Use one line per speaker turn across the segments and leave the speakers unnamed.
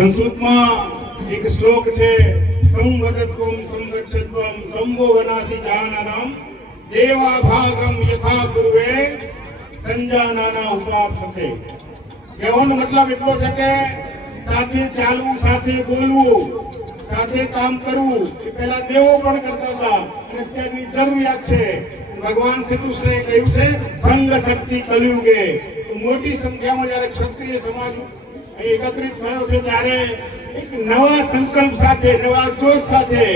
સંસ્કૃતમાં એક શ્લોક છે, સંવદત્વમ સંરક્ષત્વમ સંવો વનાસી જાનનમ દેવા ભાગમ યથા પૂર્વે સંજાનાના ઉપાર્થતે કહેવાનો મતલબ એટલો છે કે સાથે ચાલવું, સાથે બોલવું, સાથે કામ કરવું પહેલા દેવો પણ કરતા હતા. અને અત્યારની જરૂરિયાત છે. ભગવાન શ્રી કૃષ્ણએ કહ્યું છે સંઘ શક્તિ કલયુગે મોટી સંખ્યામાં જ્યારે ક્ષત્રિય સમાજ એકત્રિત થયો છે ત્યારે એક નવા સંકલ્પ સાથે, નવા જોશ સાથે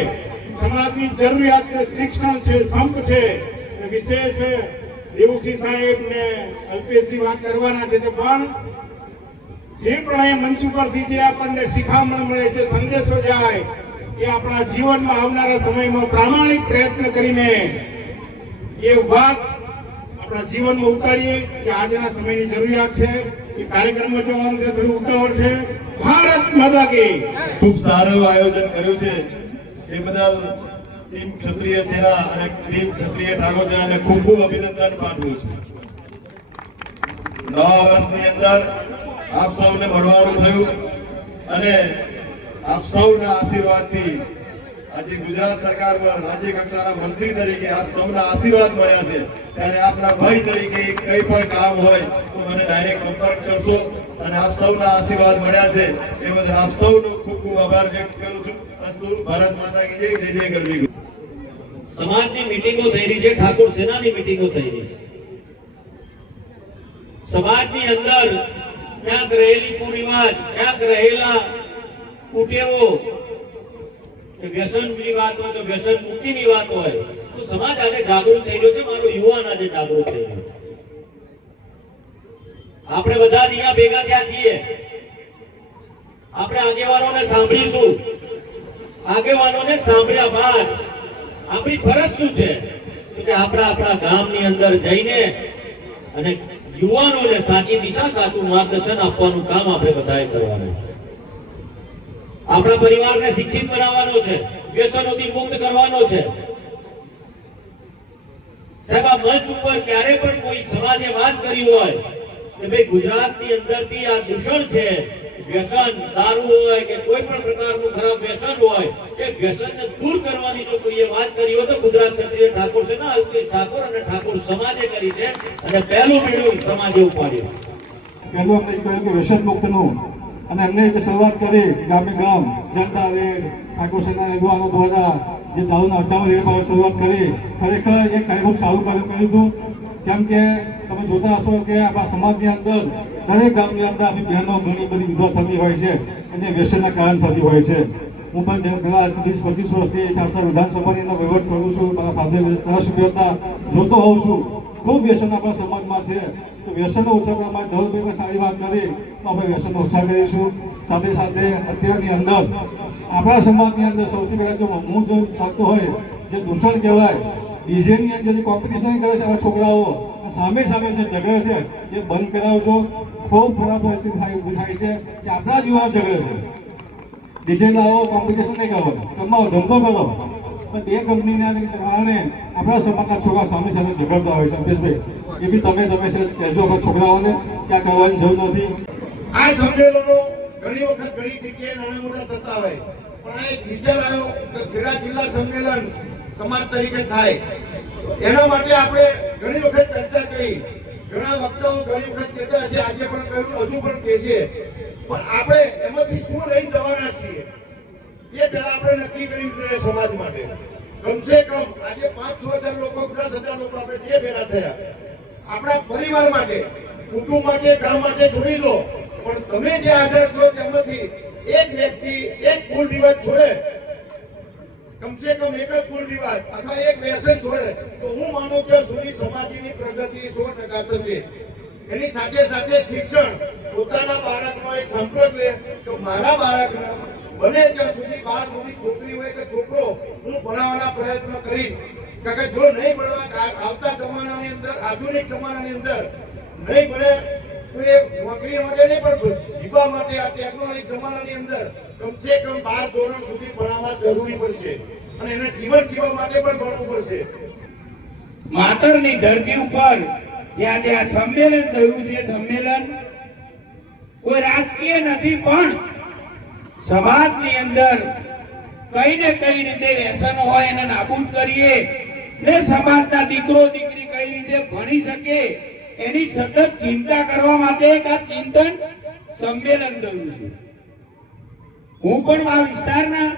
સમાજની જરૂરિયાત છે, શિક્ષણ છે, સંપ છે. વિશેષ દેવસિંહ સાહેબ ને અલ્પેશજી વાત કરવાના છે તે પણ જે પણ એ મંચ ઉપરથી જે આપણને શિખામણ મળે છે સંદેશો જાય, એ આપણા જીવનમાં આવનારા સમયમાં પ્રામાણિક પ્રયત્ન કરીને એ વાત આપણા જીવનમાં ઉતારીએ કે આજના સમયની જરૂરિયાત છે. એ કાર્યક્રમમાં જવાનું છે થોડું ઉતાવળ છે. ભારત માતા કે.
ખૂબ સારું આયોજન કર્યું છે. એ બદલ ટીમ ક્ષત્રિય સેના અને ટીમ ક્ષત્રિય ઠાકોર સેનાને ખૂબ ખૂબ અભિનંદન પાઠવું છું. નવ વર્ષની અંદર આપ સૌને મળવાનું થયું અને આપ સૌના આશીર્વાદથી આજે ગુજરાત સરકારમાં રાજ્ય કક્ષાના મંત્રી તરીકે આપ સૌના આશીર્વાદ મળ્યા છે. ત્યારે આપના ભાઈ તરીકે કંઈ પણ કામ હોય તો મને ડાયરેક્ટ સંપર્ક કરશો અને આપ સૌના આશીર્વાદ મળ્યા છે. એ બદલ આપ સૌનો ખૂબ ખૂબ આભાર વ્યક્ત કરું છું. અસ્તુ, ભારત માતા કી જય જય જય ગઢવી
સમાજની મીટિંગો થઈ રહી છે, ઠાકોર સેનાની મીટિંગો થઈ રહી છે. સમાજની અંદર ક્યાંક રહેલી કુરિવાજ, ક્યાંક રહેલા કુટેવો કે વ્યસનની વાત હોય તો વ્યસન મુક્તિની વાત હોય. તો સમાજ આજે જાગૃત થઈ રહ્યો છે. મારો યુવાન આજે જાગૃત થઈ રહ્યો આપણે બધા અહીંયા ભેગા થયા છીએ. આપણે આગેવાનોને સાંભળીશું. આગેવાનોને સાંભળ્યા બાદ આપણી ફરજ શું છે? કે આપણા આપણા ગામની અંદર જઈને અને યુવાનોને સાચી દિશા સાચું માર્ગદર્શન આપવાનું કામ આપણે બધાએ કરવાનું છે. આપણા પરિવારને શિક્ષિત બનાવવાનો છે, વ્યસનોથી મુક્ત કરવાનો છે. સાહેબ મંચ ઉપર ક્યારે પણ કોઈ સમાજે વાત કરી હોય કે ભાઈ ગુજરાતની અંદરથી આ દૂષણ છે, વ્યસન, દારૂ હોય કે કોઈ પણ પ્રકારનું ખરાબ વ્યસન હોય, એ વ્યસનને દૂર કરવાની જો કોઈએ વાત કરી હોય તો ગુજરાત ક્ષત્રિય ઠાકોર સેના અલ્પેશ ઠાકોર અને ઠાકોર સમાજે કરી છે. અને પહેલું મેળવ્યું સમાજે ઉપાડ્યું.
પહેલું અમને કહ્યું કે વ્યસન મુક્તનું અને એમને જે શરૂઆત કરી, ગામે ગામ, જનતા રેડ, ઠાકોર સેના દ્વારા જે દારૂના અડ્ડામાં રેડ પાડવાની શરૂઆત કરી, ખરેખર એ કાર્ય સારું કાર્ય કર્યું હતું. કેમ કે તમે જોતા હશો કે આપણા સમાજની અંદર દરેક ગામની અંદર આપણી બહેનો ઘણી બધી વિધવા થતી હોય છે અને વ્યસનના કારણ થતી હોય છે. હું પણ ઘણા વીસ પચીસ વર્ષથી ચારસા વિધાનસભાની અંદર વહીવટ કરું છું. મારા ફાધર હતા. જોતો હોઉં છું. ખૂબ વ્યસન આપણા સમાજમાં છે. તો વ્યસનો ઓછા દસ રૂપિયા સારી વાત કરી, તો આપણે વ્યસનો ઓછા કરીશું સાથે સાથે અત્યારની અંદર આપણા સમાજની અંદર સૌથી પહેલાં જો હું જો થતો હોય, જે દૂષણ કહેવાય, ડીજેની અંદર જે કોમ્પિટિશન કરે છે આ છોકરાઓ સામે સામે જે ઝઘડે છે એ બંધ કરાવજો ખૂબ ખરાબ પરિસ્થિતિ થાય, ઊભી થાય છે કે આપણા જ યુવા ઝઘડે છે. ડીજે લાવો કોમ્પિટિશન નહીં કરો તમારો ધંધો કરો. બે કંપનીના કારણે આપણા સમાજના છોકરા સામે સામે ઝઘડતા હોય છે. અલ્પેશભાઈ એ બી તમે તમે છે, કહેજો છોકરાઓને ક્યાં કરવાની જરૂર નથી.
આ સંમેલનો ઘણી વખત ઘણી જગ્યાએ નાના મોટા થતા હોય. પણ આ એક વિચાર આવ્યો કે ખેડા જિલ્લા સંમેલન સમાજ તરીકે થાય. એના માટે આપણે ઘણી વખત ચર્ચા કરી. ઘણા વક્તાઓ ઘણી વખત કહેતા હશે, આજે પણ કહ્યું, હજુ પણ કહેશે પણ આપણે એમાંથી શું લઈ જવાના છીએ? એ પહેલા આપણે નક્કી કરી સમાજ માટે. કમસે કમ આજે પાંચ છ હજાર લોકો, દસ હજાર લોકો આપણે જે ભેગા થયા, આપણા પરિવાર માટે, કુટુંબ માટે, ગામ માટે છોડી દો. પણ તમે જે આધાર છો તેમાંથી એક વ્યક્તિ, એક કુલ રિવાજ છોડે. કમસે કમ એક જ કુલ રિવાજ અથવા એક વ્યસન છોડે. તો હું માનું ત્યાં સુધી સમાજની પ્રગતિ સો ટકા થશે. એની સાથે સાથે શિક્ષણ પોતાના બાળકનો એક સંપર્ક લે. તો મારા બાળકને બને ત્યાં સુધી બાર સુધી છોકરી હોય કે છોકરો, હું ભણાવવાના પ્રયત્ન કરીશ. કે જો નહીં ભણવા આવતા જમાનાની અંદર, આધુનિક જમાનાની અંદર નહીં ભણે, તો એ નોકરી માટે નહીં પણ જીવવા માટે આ ટેકનોલોજી જમાનાની અંદર કમસે કમ બાર ધોરણ સુધી ભણાવવા જરૂરી પડશે. અને એને જીવન જીવવા માટે પણ ભણવું પડશે.
માતરની ધરતી ઉપર ત્યાં ત્યાં સંમેલન થયું છે, સંમેલન કોઈ રાજકીય નથી, પણ સમાજની અંદર કઈ ને કઈ રીતે વ્યસન હોય એને નાબૂદ કરીએ ને સમાજના દીકરો દીકરી કઈ રીતે ભણી શકે એની સતત ચિંતા કરવા માટે એક આ ચિંતન સંમેલન થયું છે. હું પણ આ વિસ્તારના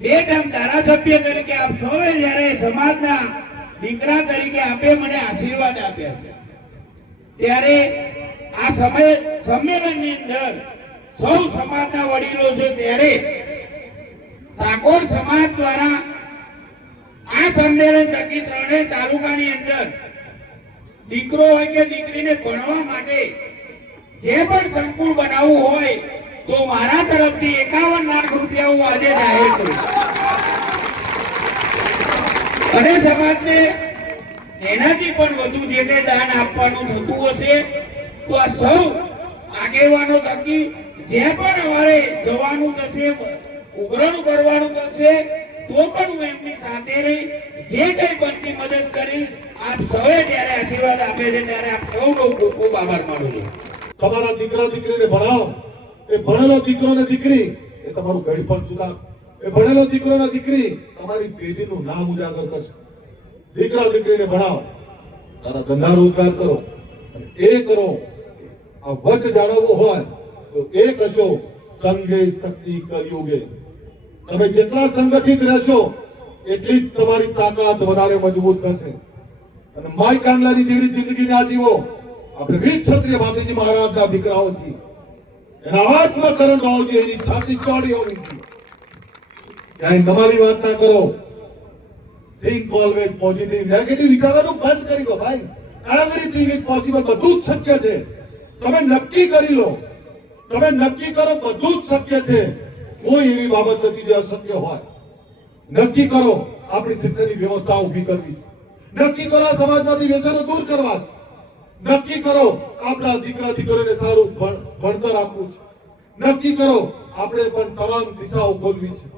બે ટાઈમ ધારાસભ્ય તરીકે આપ સૌએ જ્યારે સમાજના દીકરા તરીકે આપે મને આશીર્વાદ આપ્યા છે. ત્યારે આ સમય સંમેલનની અંદર સૌ સમાજના વડીલો છે ત્યારે ઠાકોર સમાજ દ્વારા આ સંમેલન થકી ત્રણેય તાલુકાની અંદર દીકરો હોય કે દીકરીને ભણવા માટે જે પણ સંકુલ બનાવવું હોય તો મારા તરફથી એકાવન લાખ રૂપિયા હું આજે જાહેર કરું અને સમાજને એનાથી પણ વધુ જે દાન આપવાનું થતું હશે, તો આ સૌ આગેવાનો થકી જે પણ અમારે જવાનું થશે, ઉઘરાણું કરવાનું થશે, તો પણ હું એમની સાથે રહી. જે કઈ બનતી મદદ કરીશ, આપ સૌએ જ્યારે આશીર્વાદ આપે છે, ત્યારે આપ સૌનો ખૂબ ખૂબ આભાર માનું છું.
તમારા દીકરા, દીકરીને ભણાવો. એ ભણેલો દીકરો ને દીકરી, એ તમારું ગળપણ સુધાર. એ ભણેલો દીકરો ને દીકરી, તમારી પેઢીનું નામ ઉજાગર કરશે દીકરા, દીકરીને ભણાવો. તારા ધંધા રોજગાર કરો. એ કરો. આ વટ જાળવવો હોય તો એ કશો સંઘે શક્તિ કલયુગે તમે જેટલા સંગઠિત રહેશો, એટલી જ તમારી તાકાત વધારે મજબૂત થશે. અને માય કાંડલાની જેવી જિંદગી ના જીવો આપણે વીર ક્ષત્રિય બાપુજી મહારાજના દીકરાઓ છીએ ક્યાંય નમારી વાત ના કરો. થિંક ઓલવેઝ પોઝિટિવ નેગેટિવ વિચારવાનું કરી દો, ભાઈ. પોસિબલ બધું જ શક્ય છે. તમે નક્કી કરી લો. તમે નક્કી કરો બધું જ શક્ય છે. કોઈ એવી બાબત નથી જે અશક્ય હોય. નક્કી કરો આપણી શિક્ષણની વ્યવસ્થા ઊભી કરવી. નક્કી કરો આ સમાજમાંથી વ્યસનો દૂર કરવા. નક્કી કરો આપણા દીકરા દીકરીઓને સારું ભણતર આપવું છે. નક્કી કરો આપણે પણ તમામ દિશાઓ ખોલવી છે.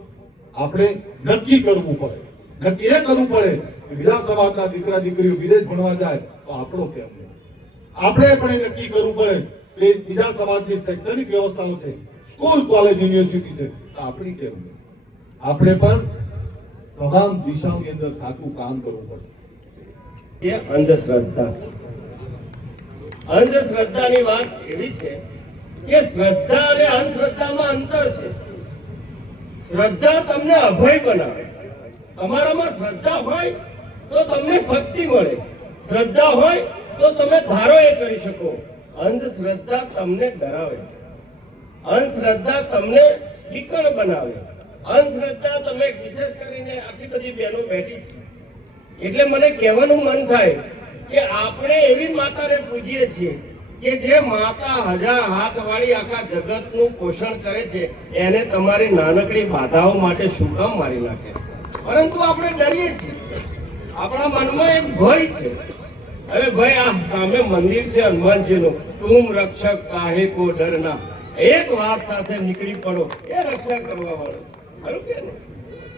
આપણે નક્કી કરવું પડે. નક્કી એ કરવું પડે કે વિધાનસભાના દીકરા દીકરીઓ વિદેશ ભણવા જાય તો આપણો કેમ આપણે પણ એ નક્કી કરવું પડે બીજા સમાજની શૈક્ષણિક વ્યવસ્થાઓ છે. સ્કૂલ, કોલેજ, યુનિવર્સિટી છે. તો આપણી કેમ આપણે પણ તમામ દિશાઓની અંદર સાચું કામ કરવું પડે.
એ અંધશ્રદ્ધા. અંધશ્રદ્ધાની વાત એવી છે કે શ્રદ્ધા અને અંધશ્રદ્ધામાં અંતર છે. શ્રદ્ધા તમને અભય બનાવે. તમારામાં શ્રદ્ધા હોય તો તમને શક્તિ મળે. શ્રદ્ધા હોય તો તમે ધારો એ કરી શકો. અંધશ્રદ્ધા તમને ડરાવે. અંધશ્રદ્ધા તમને વિકળ બનાવે. અંધશ્રદ્ધા તમે વિશેષ કરીને આટલી બધી બહેનો બેઠી છે. એટલે મને કહેવાનું મન થાય કે આપણે એવી માતાને પૂજીએ છીએ કે જે માતા હજાર હાથ વાળી આખા જગતનું પોષણ કરે છે, એને તમારી નાનકડી બાધાઓ માટે શું કામ મારી નાખે. પરંતુ આપણે ડરીએ છીએ. આપણા મનમાં એક ભય છે. હવે ભાઈ, આ સામે મંદિર છે હનુમાનજીનું. તુમ રક્ષક કાહે કો ડરના. એક વાત સાથે નીકળી પડો. એ રક્ષા કરવા વાળો. ખરું કે નહીં?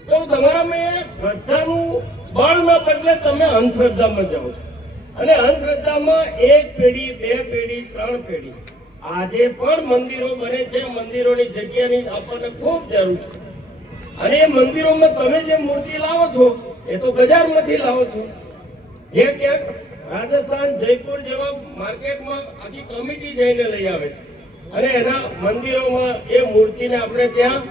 તો તમારામાં શ્રદ્ધાનું બળ ન બદલે તમે અંધશ્રદ્ધામાં જાઓ છો. અને અંધશ્રદ્ધામાં એક પેઢી, બે પેઢી, ત્રણ પેઢી. આજે પણ મંદિરો બને છે. મંદિરોની જગ્યાની આપણને ખૂબ જરૂર છે. અને એ મંદિરોમાં તમે જે મૂર્તિ લાવો છો, એ તો બજારમાંથી લાવો છો. જે ક્યાંક રાજસ્થાન જયપુર જેવા માર્કેટમાં આખી કમિટી જઈને લઈ આવે છે. અને એના મંદિરોમાં એ મૂર્તિને આપણે ત્યાં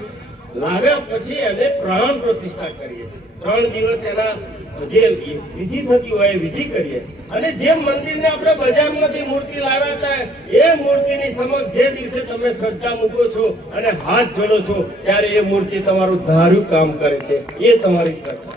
લાવ્યા પછી એને પ્રાણ પ્રતિષ્ઠા કરીએ છીએ. ત્રણ દિવસ એના જે વિધિ થતી હોય એ વિધિ કરીએ. અને જે મંદિરને આપણે બજારમાંથી મૂર્તિ લાવ્યા હતા, એ મૂર્તિની સમક્ષ જે દિવસે તમે શ્રદ્ધા મૂકો છો અને હાથ જોડો છો, ત્યારે એ મૂર્તિ તમારું ધાર્યું કામ કરે છે. એ તમારી શ્રદ્ધા.